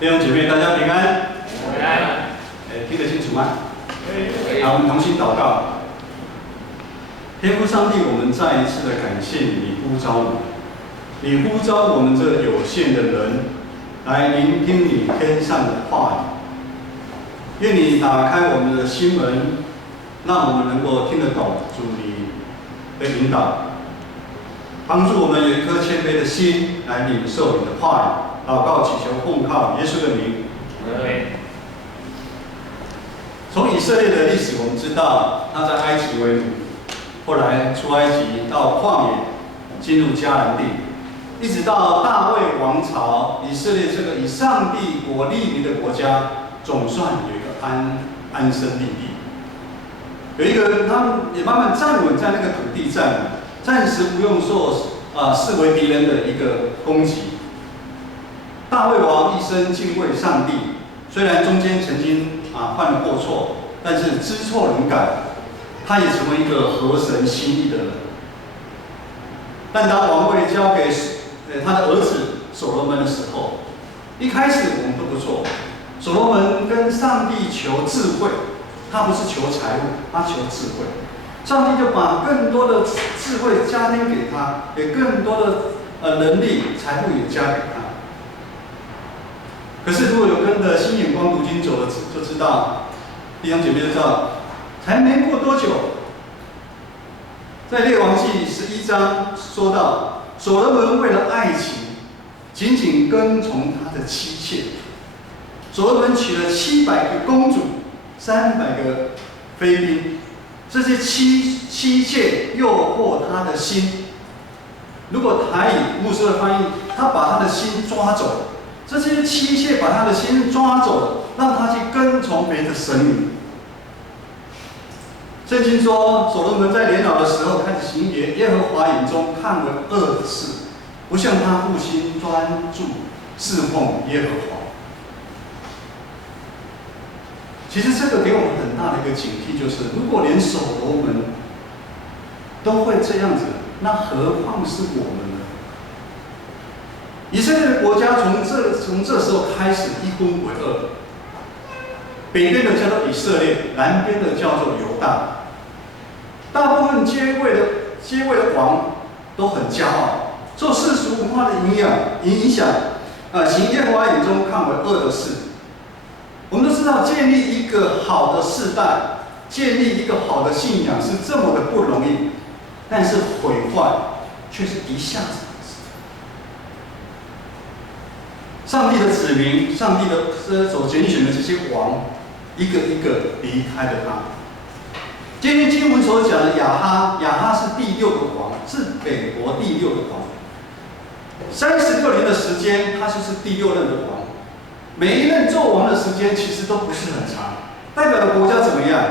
弟兄姐妹，大家平安。平安。听得清楚吗？可以。好，我们同心祷告。天父上帝，我们再一次的感谢你呼召我们，你呼召我们这有限的人来聆听你天上的话语。愿你打开我们的心门，让我们能够听得懂主你的引导，帮助我们有一颗谦卑的心来领受你的话语。祷告祈求奉靠耶稣的名。从以色列的历史，我们知道他在埃及为奴，后来出埃及到旷野，进入迦南地，一直到大卫王朝，以色列这个以上帝国立名的国家，总算有一个安身立地，有一个他们也慢慢站稳在那个土地上，暂时不用受视为敌人的一个攻击。大卫王一生敬畏上帝，虽然中间曾经犯了过错，但是知错能改，他也成为一个合神心意的人。但当王位交给他的儿子所罗门的时候，一开始我们都不错。所罗门跟上帝求智慧，他不是求财物，他求智慧。上帝就把更多的智慧加添给他，也更多的能力、财富也加给他。可是如果有跟着新眼光读经走的，就知道，弟兄姐妹就知道，才没过多久，在列王记11章说到，所罗门为了爱情，紧紧跟从他的妻妾。所罗门娶了700个公主，300个妃嫔，这些妻妾诱惑他的心。如果台语牧师的翻译，他把他的心抓走了。这些妻妾把他的心抓走了，让他去跟从别的神明。圣经说，所罗门在年老的时候开始行耶和华眼中看为恶的事，不像他父亲专注侍奉耶和华。其实这个给我们很大的一个警惕，就是如果连所罗门都会这样子，那何况是我们呢？以色列的国家从这时候开始一分为二，北边的叫做以色列，南边的叫做犹大。大部分接位的王都很骄傲，受世俗文化的影响，行耶和华眼中看为恶的事。我们都知道，建立一个好的世代，建立一个好的信仰是这么的不容易，但是毁坏却是一下子。上帝的子民，上帝的所拣选的这些王，一个一个离开了他。今天经文所讲的亚哈是第6个王，是北国第6个王。36年的时间，他就是第6任的王。每一任做王的时间其实都不是很长，代表的国家怎么样？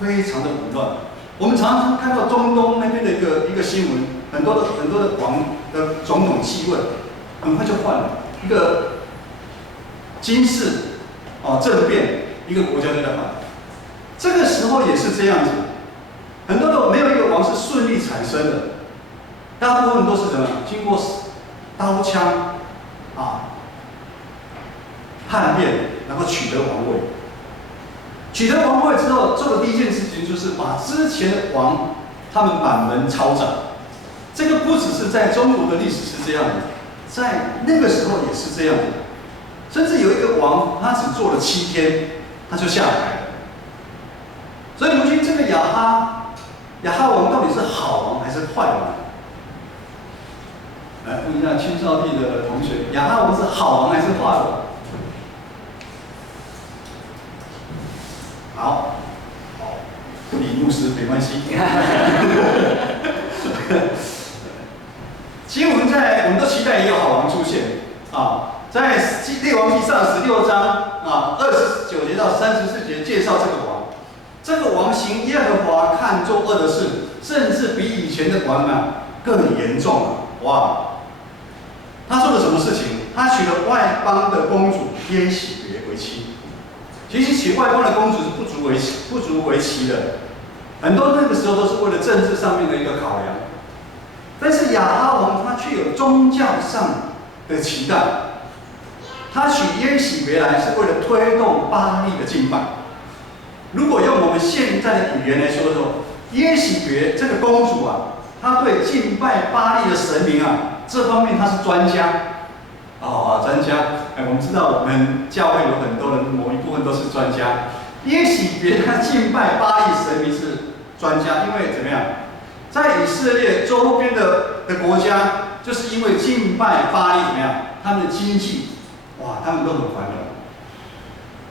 非常的紊乱。我们常常看到中东那边的一个新闻，很多的王的总统继位，很快就换了一个。军事政变，一个国家就在换。这个时候也是这样子，很多的没有一个王是顺利产生的，大部分都是什么？经过刀枪叛变，然后取得王位。取得王位之后，做的第一件事情就是把之前的王他们满门抄斩。这个不只是在中国的历史是这样的，在那个时候也是这样的。甚至有一个王，他只做了7天，他就下台了。所以如今这个亚哈王到底是好王还是坏王？来问一下青少地的同学，亚哈王是好王还是坏王？好，李牧师没关系。经文在我们都期待也有好王出现在列王记上16章29节到34节介绍这个王。这个王行耶和华看作恶的事，甚至比以前的王更严重了。哇！他做了什么事情？他娶了外邦的公主耶喜别为妻。其实娶外邦的公主是不足为奇的，很多那个时候都是为了政治上面的一个考量。但是亚哈王他却有宗教上的期待。他取耶洗别来是为了推动巴力的敬拜。如果用我们现在的语言来说，耶洗别这个公主啊，她对敬拜巴力的神明啊，这方面她是专家。专家，我们知道我们教会有很多人，某一部分都是专家。耶洗别他敬拜巴力神明是专家，因为怎么样，在以色列周边的国家，就是因为敬拜巴力怎么样，他们的经济，他们都很繁荣。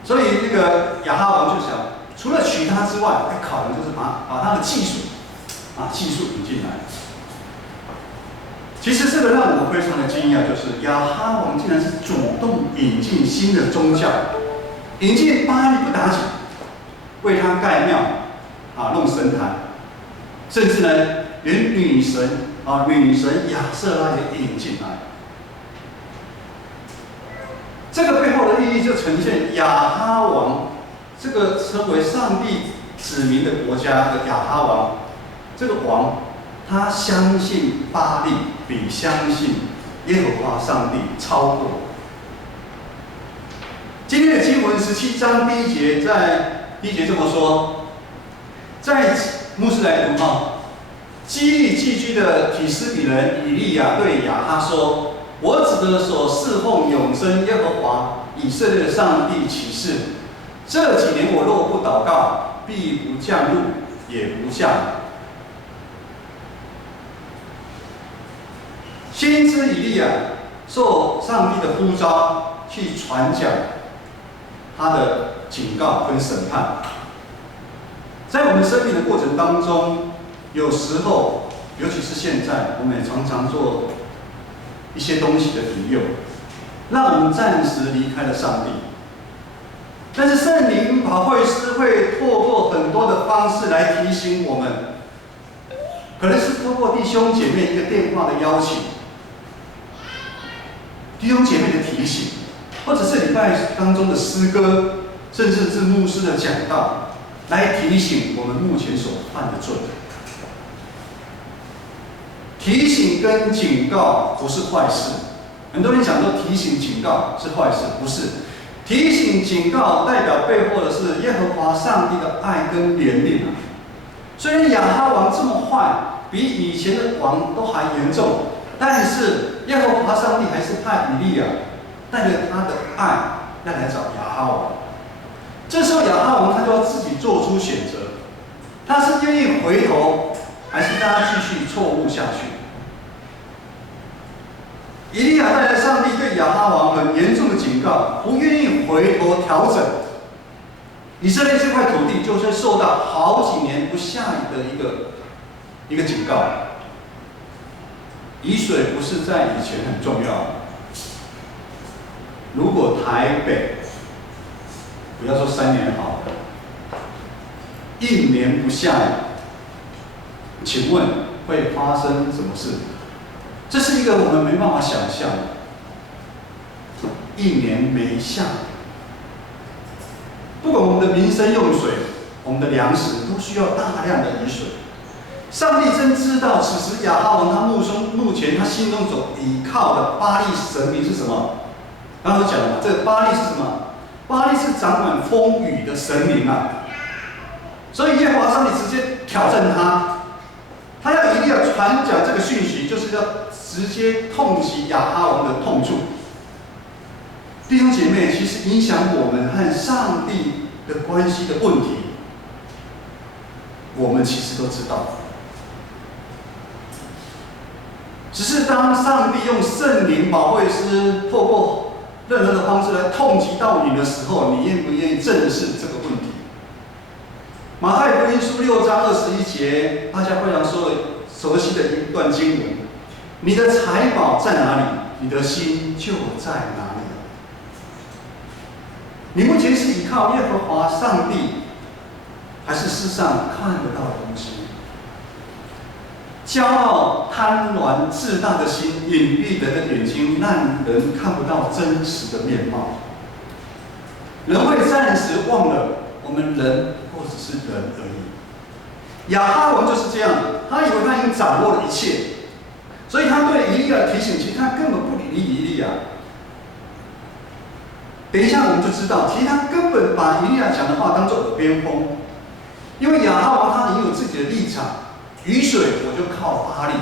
所以那个亚哈王就想，除了娶她之外，还考虑就是把他的技术引进来。其实这个让我非常的惊讶，就是亚哈王竟然是主动引进新的宗教，引进巴力不打紧，为他盖庙，弄神坛，甚至呢，连女神亚瑟拉也引进来。这个背后的意义就呈现亚哈王这个称为上帝子民的国家的亚哈王，这个王他相信巴力比相信耶和华上帝超过。今天的经文17章第1节，在第1节这么说，在牧师来读基利寄居的提斯比人以利亚对亚哈说：“我指着所侍奉永生耶和华以色列的上帝起誓，这几年我若不祷告，必不降露，也不下雨。”先知以利亚受上帝的呼召去传讲他的警告跟审判。在我们生命的过程当中，有时候，尤其是现在，我们也常常做一些东西的引诱，让我们暂时离开了上帝。但是圣灵保惠师会透过很多的方式来提醒我们，可能是透过弟兄姐妹一个电话的邀请，弟兄姐妹的提醒，或者是礼拜当中的诗歌，甚至是牧师的讲道，来提醒我们目前所犯的罪。提醒跟警告不是坏事，很多人讲说提醒警告是坏事，不是。提醒警告代表背后的是耶和华上帝的爱跟怜悯。虽然亚哈王这么坏，比以前的王都还严重，但是耶和华上帝还是派以利亚带着他的爱要来找亚哈王。这时候亚哈王他就要自己做出选择，他是愿意回头，还是让他继续错误下去？以利亚带来上帝对亚哈王很严重的警告，不愿意回头调整，以色列这块土地就会受到好几年不下雨的一个警告。雨水不是在以前很重要，如果台北不要说3年好了，1年不下雨，请问会发生什么事？这是一个我们没办法想象的。1年没下雨，不管我们的民生用水、我们的粮食，都需要大量的雨水。上帝真知道，此时亚哈王他目前他心中所依靠的巴力神明是什么？刚刚讲了，这个巴力是什么？巴力是掌管风雨的神明啊。所以耶和华上帝直接挑战他，他要以利亚传讲这个讯息，就是要直接痛击亚哈王的痛处。弟兄姐妹，其实影响我们和上帝的关系的问题，我们其实都知道。只是当上帝用圣灵保惠师透过任何的方式来痛击到你的时候，你愿不愿意正视这个问题？马太福音书6章21节，大家非常熟悉的一段经文：你的财宝在哪里，你的心就在哪里。你目前是依靠耶和华上帝，还是世上看得到的东西？骄傲、贪婪、自大的心，隐蔽人的眼睛，让人看不到真实的面貌。人会暂时忘了我们人或只是人而已。亚哈王就是这样，他以为他已经掌握了一切，所以他对以利亚的提醒，其实他根本不理以利亚。等一下我们就知道，其实他根本把以利亚讲的话当作耳边风，因为亚哈王他已经有自己的立场，雨水我就靠巴力，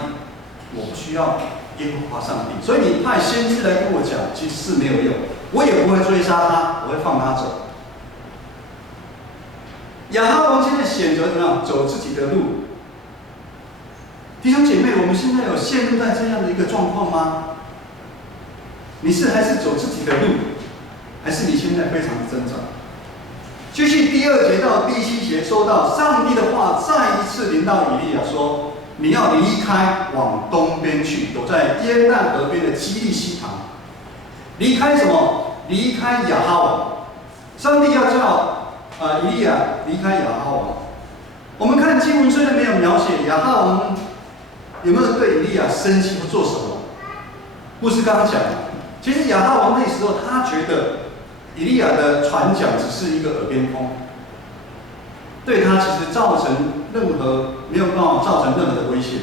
我不需要耶和华上帝，所以你派先知来跟我讲，其实是没有用，我也不会追杀他，我会放他走。亚哈王现在选择怎么样走自己的路？弟兄姐妹，我们现在有陷入在这样的一个状况吗？你是还是走自己的路，还是你现在非常的挣扎？继续第2节到第7节说到，上帝的话再一次临到以利亚说：“你要离开，往东边去，躲在约旦河边的基利西旁。离开什么？离开亚哈王。上帝要叫以利亚离开亚哈王。我们看经文虽然没有描写亚哈王有没有对以利亚生气或做什么，牧师刚刚讲，其实亚哈王那时候他觉得以利亚的传讲只是一个耳边风，对他其实没有办法造成任何的威胁。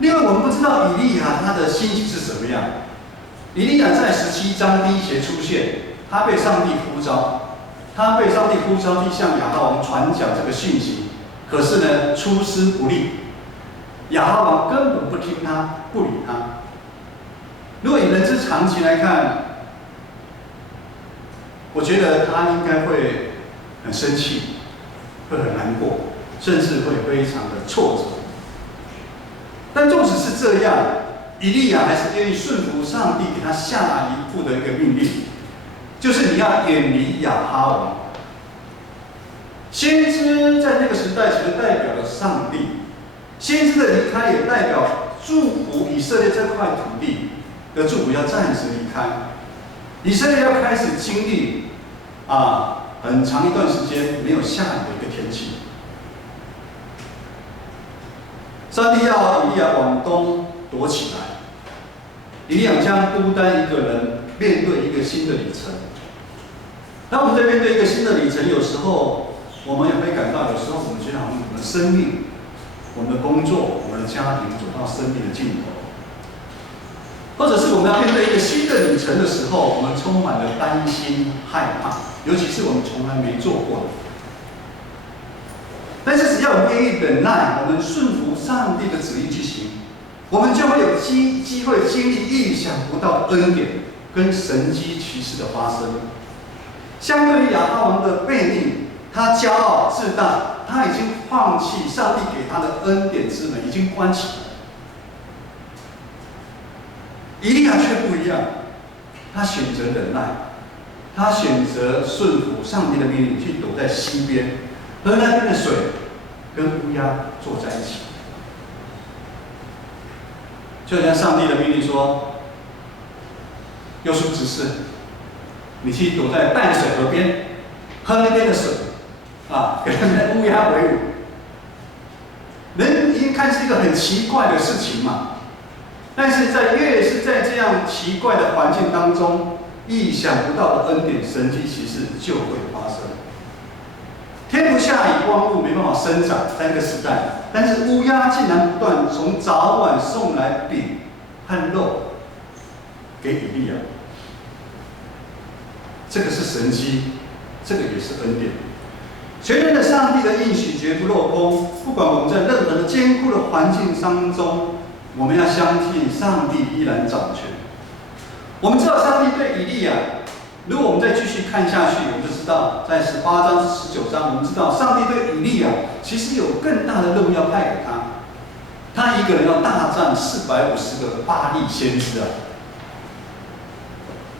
另外，我们不知道以利亚他的心情是什么样。以利亚在17章第1节出现，他被上帝呼召。他被上帝呼召去向亚哈王传讲这个讯息，可是呢，出师不利，亚哈王根本不听他，不理他。如果以人之常情来看，我觉得他应该会很生气，会很难过，甚至会非常的挫折。但纵使是这样，以利亚还是愿意顺服上帝给他下一步的一个命令。就是你要远离亚哈王。先知在那个时代其实代表了上帝，先知的离开也代表祝福以色列这块土地的祝福要暂时离开，以色列要开始经历很长一段时间没有下雨的一个天气。上帝要以利亚往东躲起来，以利亚将孤单一个人面对一个新的里程。当我们在面对一个新的里程，有时候我们也会感到，有时候我们觉得好像我们的生命、我们的工作、我们的家庭走到生命的尽头，或者是我们要面对一个新的里程的时候，我们充满了担心、害怕，尤其是我们从来没做过的。但是只要我们愿意忍耐，我们顺服上帝的旨意去行，我们就会有机会经历意想不到的恩典跟神迹奇事的发生。相对于亚哈王的悖逆，他骄傲自大，他已经放弃上帝给他的恩典之门，已经关起来。以利亚却不一样，他选择忍耐，他选择顺服上帝的命令，去躲在西边，河那边的水跟乌鸦坐在一起。就像上帝的命令说：“约书执事，你去躲在淡水河边，喝那边的水，跟那边乌鸦为伍。”人一定看是一个很奇怪的事情嘛，但是越是在这样奇怪的环境当中，意想不到的恩典、神迹奇事就会发生。天不下雨，万物没办法生长，在那个时代，但是乌鸦竟然不断从早晚送来饼和肉给以利亚。这个是神迹，这个也是恩典。全能的上帝的应许绝不落空，不管我们在任何的艰苦的环境当中，我们要相信上帝依然掌权。我们知道上帝对以利亚，如果我们再继续看下去，我们就知道，在18章、19章，我们知道上帝对以利亚其实有更大的任务要派给他，他一个人要大战450个巴力先知啊。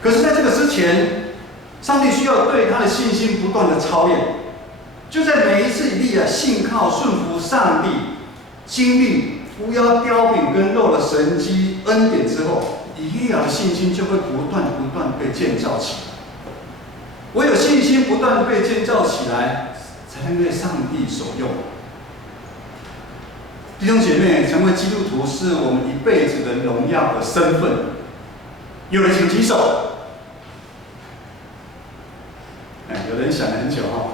可是在这个之前，上帝需要对他的信心不断的操练。就在每一次以利亚信靠顺服上帝，经历乌鸦叼饼跟肉的神迹恩典之后，以利亚的信心就会不断被建造起来。唯有信心不断被建造起来，才能被上帝所用。弟兄姐妹，成为基督徒是我们一辈子的荣耀和身份。有人请举手。有人想了很久哈。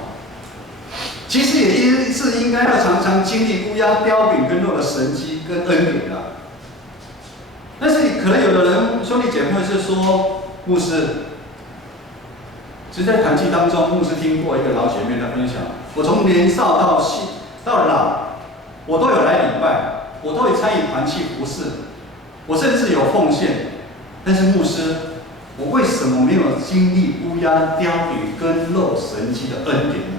其实也是应该要常常经历乌鸦叼饼跟肉的神迹跟恩典的。但是可能有的人兄弟姐妹是说，牧师，其实，在团契当中，牧师听过一个老姐妹的分享，我从年少到老，我都有来礼拜，我都有参与团契服事，我甚至有奉献。但是牧师，我为什么没有经历乌鸦、雕饼跟肉神迹的恩典呢？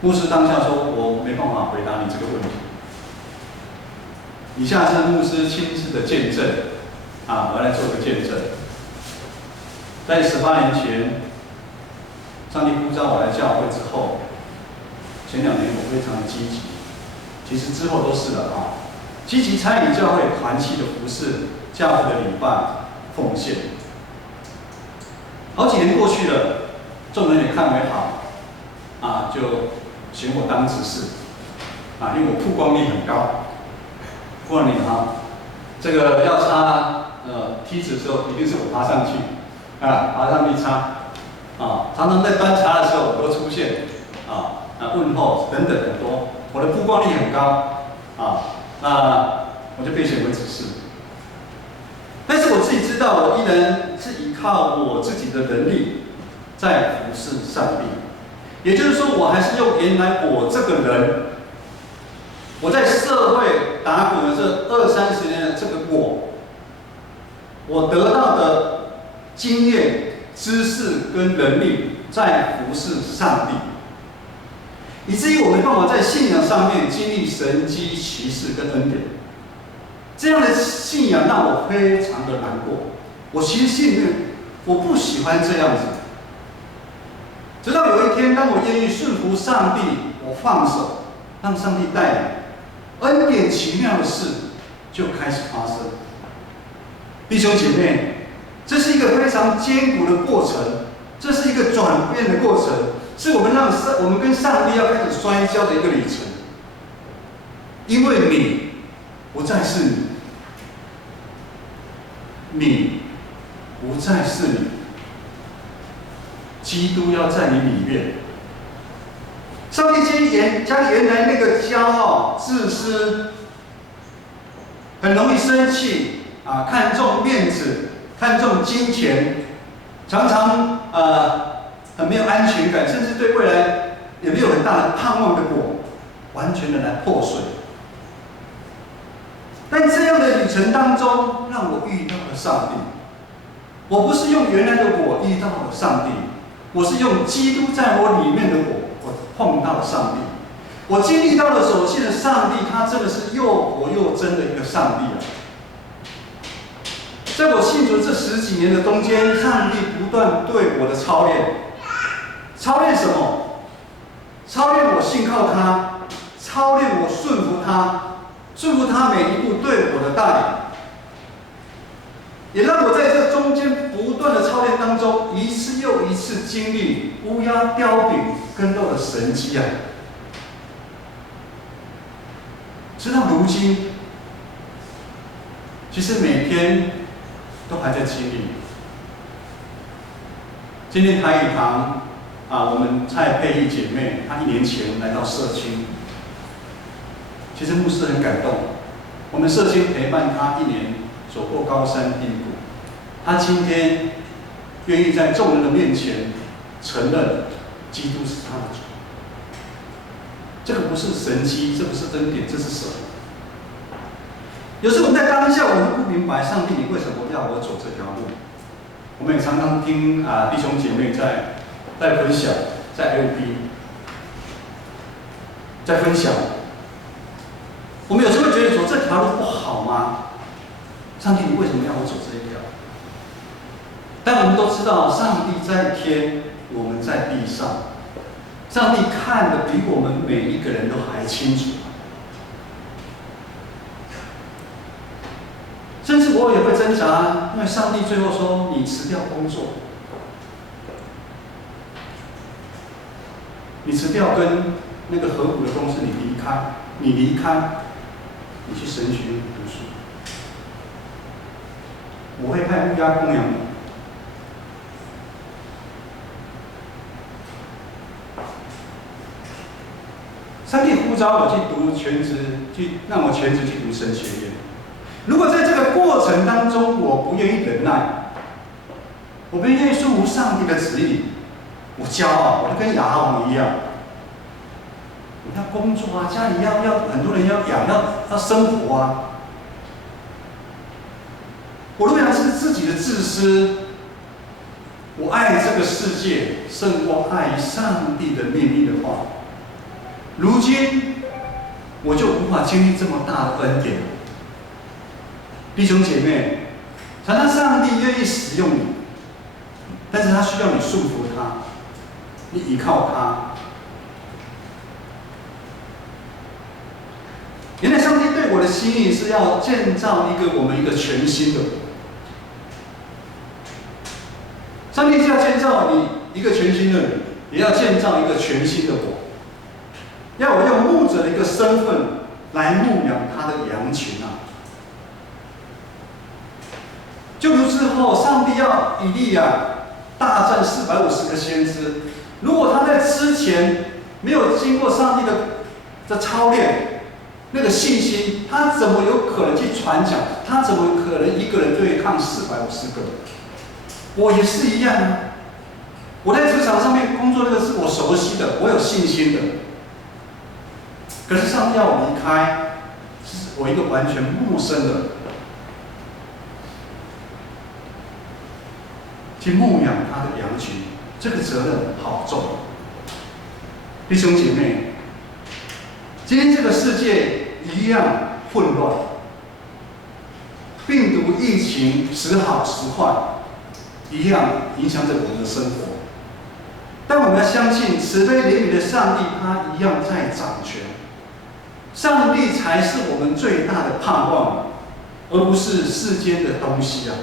牧师当下说：“我没办法回答你这个问题。”以下是牧师亲自的见证，我来做个见证。在18年前，上帝呼召我来教会之后，前2年我非常的积极，其实之后都是了积极参与教会团契的服事、教会的礼拜、奉献。好几年过去了，众人也看为好，就选我当执事，因为我曝光率很高。不然你这个要插梯子的时候，一定是我爬上去，爬上去插，常常在端茶的时候我都出现，问候等等很多，我的曝光率很高，那我就被选为执事。但是我自己知道，我依然是依靠我自己的能力在服侍上帝，也就是说，我还是用原来我这个人。我在社会打滚的这20-30年的这个我得到的经验、知识跟能力，在服侍上帝，以至于我没办法在信仰上面经历神迹、奇事跟恩典。这样的信仰让我非常的难过。我其实心里面我不喜欢这样子。直到有一天，当我愿意顺服上帝，我放手，让上帝带领。恩典奇妙的事就开始发生。弟兄姐妹，这是一个非常艰苦的过程，这是一个转变的过程，是我们跟上帝要开始摔跤的一个里程。因为你不再是你不再是你，基督要在你里面。上帝将原来那个骄傲、自私、很容易生气看重面子、看重金钱，常常很没有安全感，甚至对未来也没有很大的盼望的完全的来破碎。但这样的旅程当中，让我遇到了上帝。我不是用原来的我遇到了上帝，我是用基督在我里面的我碰到了上帝。我经历到了所信的上帝，他真的是又活又真的一个上帝在我信主这10几年的中间，上帝不断对我的操练。操练什么？操练我信靠他，操练我顺服他，顺服他每一步对我的带领。也让我在这中间不断的操练当中，一次又一次经历乌鸦、雕饼跟肉的神迹直到如今，其实每天都还在经历。今天台语堂我们蔡佩玉姐妹，她1年前来到社青，其实牧师很感动。我们社青陪伴她1年，走过高山低谷。她今天愿意在众人的面前承认基督是她的主。这个不是神迹，这不是恩典，这是什么？有时候我们在当下，我们不明白上帝你为什么要我走这条路。我们也常常听弟兄姐妹在分享，在 LP 在分享。我们有时候会觉得走这条路不好吗？上帝你为什么要我走这一条？但我们都知道，上帝在天，我们在地上。上帝看得比我们每一个人都还清楚。甚至我也会挣扎，因为上帝最后说：“你辞掉工作，你辞掉跟那个合股的公司，你离开，你去神学院读书。我会派乌鸦供养你。”上帝呼召我去读全职，让我全职去读神学院。如果在这个过程当中我不愿意忍耐，我们愿意顺服上帝的旨意，我骄傲，我就跟亚哈王一样，我要工作啊，家里要很多人要养，要生活啊。我若然是自己的自私，我爱这个世界胜过爱上帝的命令的话，如今我就无法经历这么大的恩典了。弟兄姐妹，常常上帝愿意使用你，但是他需要你顺服他，你依靠他。原来上帝对我的心意是要建造我们一个全新的我。上帝是要建造你一个全新的你，也要建造一个全新的我。要我用牧者的一个身份来牧养他的羊群啊！就如之后，上帝要以利亚大战450个先知，如果他在之前没有经过上帝的操练，那个信心，他怎么有可能去传讲？他怎么可能一个人对抗450个？我也是一样啊！我在职场上面工作，那个是我熟悉的，我有信心的。可是上帝要我离开，是我一个完全陌生的，去牧养他的羊群，这个责任好重。弟兄姐妹，今天这个世界一样混乱，病毒疫情时好时坏，一样影响着我们的生活。但我们要相信，慈悲怜悯的上帝，他一样在掌权。上帝才是我们最大的盼望，而不是世间的东西啊！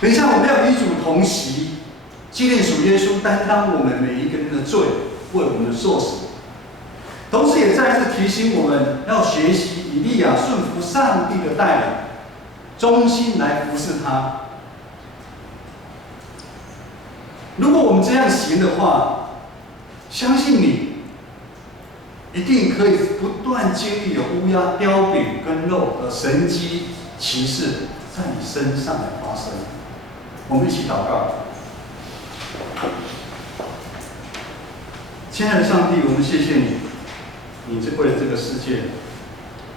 等一下，我们要与主同席，纪念主耶稣担当我们每一个人的罪，为我们的受死。同时，也再次提醒我们要学习以利亚顺服上帝的带领，忠心来服侍他。如果我们这样行的话，相信你一定可以不断经历有乌鸦、雕饼跟肉的神迹奇事在你身上来发生。我们一起祷告。亲爱的上帝，我们谢谢你，你是为了这个世界，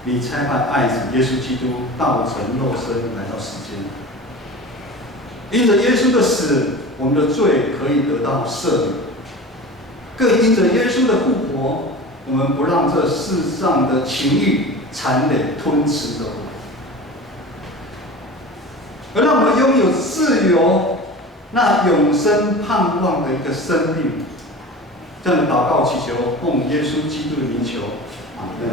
你差派爱子耶稣基督道成肉身来到世间。因着耶稣的死，我们的罪可以得到赦免；更因着耶稣的复活，我们不让这世上的情欲、残累吞噬着我们，而让我们拥有自由、那永生盼望的一个生命。这样的祷告祈求，奉耶稣基督的名求，阿门。